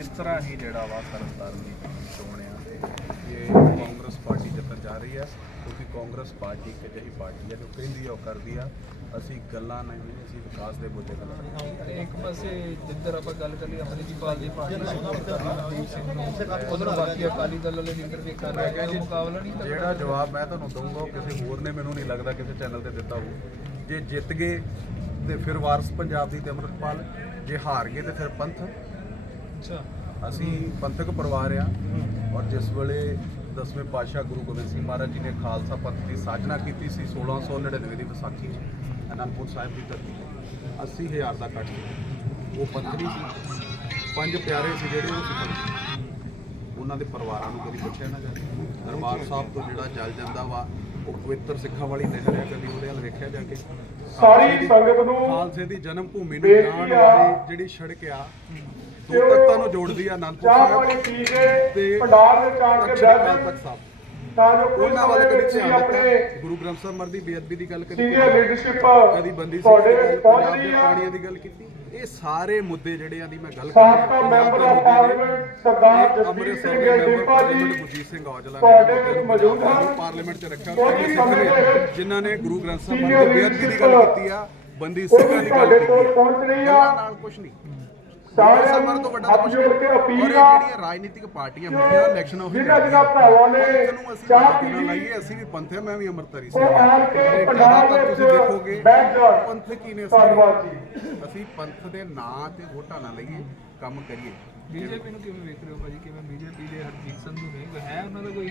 ਇਸ ਤਰ੍ਹਾਂ ਹੀ ਜਿਹੜਾ ਵਾ ਤਰਨਤਾਰਨ ਦੀ ਚੋਣ ਆ ਇਹ ਕਾਂਗਰਸ ਪਾਰਟੀ ਜਿੱਤਣ ਜਾ ਰਹੀ ਹੈ ਕਿਉਂਕਿ ਕਾਂਗਰਸ ਪਾਰਟੀ ਇੱਕ ਅਜਿਹੀ ਪਾਰਟੀ ਹੈ ਜੋ ਕਹਿੰਦੀ ਆ ਉਹ ਕਰਦੀ ਆ। ਅਸੀਂ ਗੱਲਾਂ ਨਹੀਂ ਅਸੀਂ ਵਿਕਾਸ ਦੇ ਮੁੱਦੇ ਗੱਲ ਕਰਦੇ। ਹਾਂ। ਇੱਕ ਪਾਸੇ ਜਿੱਧਰ ਆਪਾਂ ਗੱਲ ਦੀ ਪਾਰਟੀ ਕਰ ਰਹੀ ਹੈ ਸਿੰਘ ਨੂੰ ਉਧਰ ਬਾਕੀ ਅਕਾਲੀ ਦਲ ਵਾਲੇ ਲੀਡਰ ਵੀ ਕਰ ਰਹੇ ਨੇ ਮੁਕਾਬਲਾ ਨਹੀਂ ਜਿਹੜਾ ਜਵਾਬ ਮੈਂ ਤੁਹਾਨੂੰ ਦਊਂਗਾ ਉਹ ਕਿਸੇ ਹੋਰ ਨੇ ਮੈਨੂੰ ਨਹੀਂ ਲੱਗਦਾ ਕਿਸੇ ਚੈਨਲ ਤੇ ਦਿੱਤਾ ਹੋਊ। ਜੇ ਜਿੱਤ ਗਏ ਤੇ ਫਿਰ ਵਾਰਸ ਪੰਜਾਬ ਦੀ ਤੇ ਅੰਮ੍ਰਿਤਪਾਲ ਜੇ ਹਾਰ ਗਏ ਤੇ ਫਿਰ ਪੰਥ। ਅੱਛਾ। ਅਸੀਂ ਪੰਥਕ ਪਰਿਵਾਰ ਆ ਔਰ ਜਿਸ ਵੇਲੇ ਦਸਵੇਂ ਪਾਤਸ਼ਾਹ ਗੁਰੂ ਗੋਬਿੰਦ ਸਿੰਘ ਮਹਾਰਾਜ ਜੀ ਨੇ ਖਾਲਸਾ ਪੰਥ ਦੀ ਸਾਜਨਾ ਕੀਤੀ ਸੀ 1699 ਦੀ ਵਿਸਾਖੀ ਅਨੰਦਪੁਰ ਸਾਹਿਬ ਦੀ ਧਰਤੀ ਤੇ। 80000 ਦਾ ਸੀ। ਉਹ ਪੰਥ ਨਹੀਂ ਸੀ। ਪੰਜ ਪਿਆਰੇ ਸੀ ਜਿਹੜੇ ਉਹ ਸੀ ਪੰਥ। ਉਹਨਾਂ ਦੇ ਪਰਿਵਾਰਾਂ ਨੂੰ ਕਦੀ ਪੁੱਛਿਆ ਨਾ ਜਾਵੇ। ਦਰਬਾਰ ਸਾਹਿਬ ਤੋਂ ਜਿਹੜਾ ਜਲ ਜਾਂਦਾ ਵਾ ਉਹ ਪਵਿੱਤਰ ਸਿੱਖਾਂ ਵਾਲੀ ਨਹਿਰ ਹੈ ਕਦੀ ਉਹਦੇ ਵੱਲ ਵੇਖਿਆ ਜਾ ਕੇ? ਸਾਰੀ ਸੰਗਤ ਨੂੰ ਖਾਲਸੇ ਦੀ ਜਨਮ ਭੂਮੀ ਨੂੰ ਜਾਣ ਵਾਲੀ ਜਿਹੜੀ ਸੜਕ ਆ ਦੋ ਤਖਤਾਂ ਨੂੰ ਜੋੜਦੀ ਆ ਅਨੰਦਪੁਰ ਚਾਹ ਸਾਹਿਬ ਤੇ ਭੰਡਾਰ ਵਿੱਚ ਆਣ ਕੇ ਬੈਠ ਤਾਂ ਜੋ ਕੋਈ ਉਹਨਾਂ ਵੱਲ ਕਦੀ ਧਿਆਨ ਆਪਣੇ ਗੁਰੂ ਗ੍ਰੰਥ ਸਾਹਿਬ ਦੀ ਬੇਅਦਬੀ ਦੀ ਗੱਲ ਕਰੀ ਸੀਨੀਅਰ ਲੀਡਰਸ਼ਿਪ ਕਦੀ ਬੰਦੀ ਤੁਹਾਡੇ ਦੀ ਪਹੁੰਚ ਰਹੀ ਦੇ ਆ ਪਾਣੀਆਂ ਦੀ ਗੱਲ ਕੀਤੀ। ਇਹ ਸਾਰੇ ਮੁੱਦੇ ਜਿਹੜੇ ਆ ਦੀ ਮੈਂ ਗੱਲ ਕਰ ਰਿਹਾ ਸਾਬਕਾ ਮੈਂਬਰ ਦੇ ਆਫ। ਪਾਰਲੀਮੈਂਟ ਸਰਦਾਰ ਅੰਮ੍ਰਿਤਸਰ ਸਿੰਘ ਦੇ ਪਾਰਲੀਮੈਂਟ ਜੀ ਗੁਰਜੀਤ ਸਿੰਘ ਔਜਲਾ ਤੁਹਾਡੇ ਮੌਜੂਦ ਹਨ। ਦੇ ਪਾਰਲੀਮੈਂਟ 'ਚ ਰੱਖਿਆ। ਦੇ ਜਿਨ੍ਹਾਂ ਨੇ ਗੁਰੂ ਗ੍ਰੰਥ ਸਾਹਿਬ ਦੀ ਬੇਅਦਬੀ ਦੀ ਗੱਲ ਕੀਤੀ ਆ ਬੰਦੀ ਸਿੰਘਾਂ ਦੀ ਗੱਲ ਤੁਹਾਡੇ ਕੀਤੀ ਕੋਲ ਆ। ਪਹੁੰਚ ਰਹੀ ਆ। ਨਾਲ ਕੁਝ ਨਹੀਂ। ਸਾਰਿਆਂ ਸਾਰਿਆਂ ਨੂੰ ਤੋਂ ਵੱਡਾ ਹੱਥ ਕੁਝ ਜੋੜ ਕੇ ਔਰ ਇਹ ਅਪੀਲ ਆ ਜਿਹੜੀਆਂ ਰਾਜਨੀਤਿਕ ਪਾਰਟੀਆਂ ਹੁੰਦੀਆਂ ਇਲੈਕਸ਼ਨ ਉਹ ਜਿਨ੍ਹਾਂ ਜਿਨ੍ਹਾਂ ਭਰਾਵਾਂ ਨੇ ਨੂੰ ਅਸੀਂ ਚਾਹ ਚਾਹ ਪੀ ਲਈ, ਲਾਈਏ ਅਸੀਂ ਵੀ ਪੰਥ ਆ ਮੈਂ ਵੀ ਅੰਮ੍ਰਿਤਧਾਰੀ ਉਹ ਆਣ ਕੇ ਪੰਡਾਲ ਜ਼ਿਆਦਾਤਰ ਤੁਸੀਂ ਦੇਖੋਗੇ। ਪੰਥ ਕੀ ਨੇ ਅਸੀਂ ਪੰਥ ਦੇ ਨਾਂ ਤੇ ਵੋਟਾਂ ਨਾ ਲਈਏ ਕੰਮ ਕਰੀਏ। ਬੀਜੇਪੀ ਨੂੰ ਕਿਵੇਂ ਵੇਖ ਰਹੇ ਹੋ ਭਾਜੀ? ਕਿਵੇਂ ਬੀਜੇਪੀ ਦੇ ਹਰਜੀਤ ਸੰਧੂ ਨੇ? ਹੈ ਉਹਨਾਂ ਦਾ ਕੋਈ